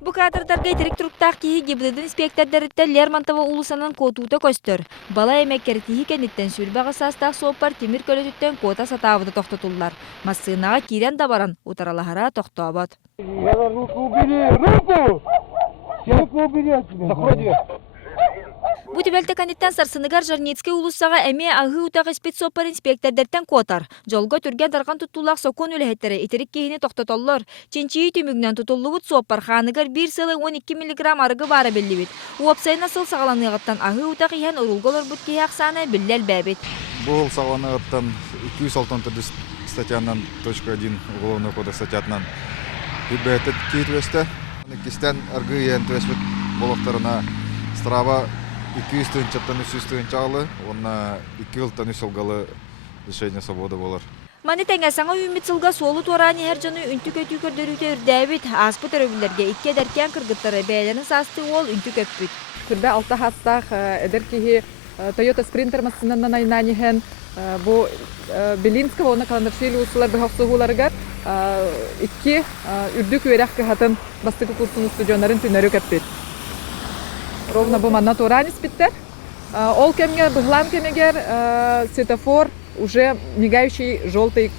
Бу кадрдарга итирик туруктаах киһи гибридин инспектордорытта Лермонтова улусанын котуута көстөр. Бала эмеккертиһи кенниттен сүрбәҕэ саастаах суоппар тимир көлөтүттен кота сатаабыта тохтотуллар. Массыынаҕа киирен табаран утаралаһара тохтообот. Бу тибелте каниттен Сарсыныгар Жарницкий улуссаға эме агы утағы спецсоппар инспектордерден котар. Жолго түрген дарган туттулақ сокон үлэхеттері итирик киһини тохтотоллор. Чинчии түмүгнен тутуллубут соппар ханығар 1 сылы 12 мг арығы бары белlibit. Уопсайна сыл сағаланыгыттан агы утақ иһен урулголор бут киһи ақсаны биллел бәбит. Бұл сағаланыгыттан 206 статьянан .1 уголовного кодекса статьятынан бәтет кейтвесті. Кистен арғы иен төсбет болықтарына страва 200-тан 300-тан чағылы, онна 2 жылтан 3 жылғалы решение свобода болар. Маны тәңәсаңа үміт сылға солы тораны әр жаны үнті көтü көрдөрүтө үрдәбит, аспыт өрөбілерге икке дәркен кыргыттары бәйлерін састы ол үнті көппіт. Күрбә алта хастақ әдір кейі Toyota Sprinter массынынан айнанихен, бұ Белинского, оны қаландаршылы ұсылар бұхақ соғуларығар, икки үрдік өрәқ кіхатын бастықы курсын студионарын түнәрі көппіт. Ровно bu manna torani spitter. Ол кемге быглам кемегер светофор уже мигающий желтый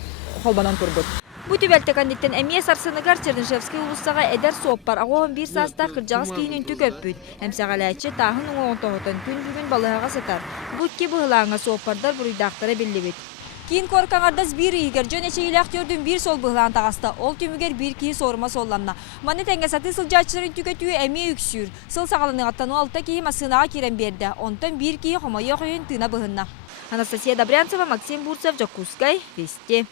холбанан турбут. Бу тибелте кандиттен эмие Сарсыныгар Чернышевский улуссаға эдер соппар агоон 1 саастаа кыржагыс кийин үнтү көппүт. Эмсагалачы таахын оңтоотон күн бүгүн балыга сатар. Бу ки быглаңа соппардар буруйдактары беллибит. Кийин коркаңардас бир игер жөн эчейлак төрдүн бир сол быглаан тагаста. Ол түмүгер бир кийи сорма солланна. Маны теңге саты сылжачыларын түкөтүү эми үксүр. Сыл сагалыныгаттан алта кийи масынаға кирен берди. Онтон бир кийи хомойо койын тына быгынна. Анастасия Добрянцева, Максим Бурцев, Жакускай, Вести.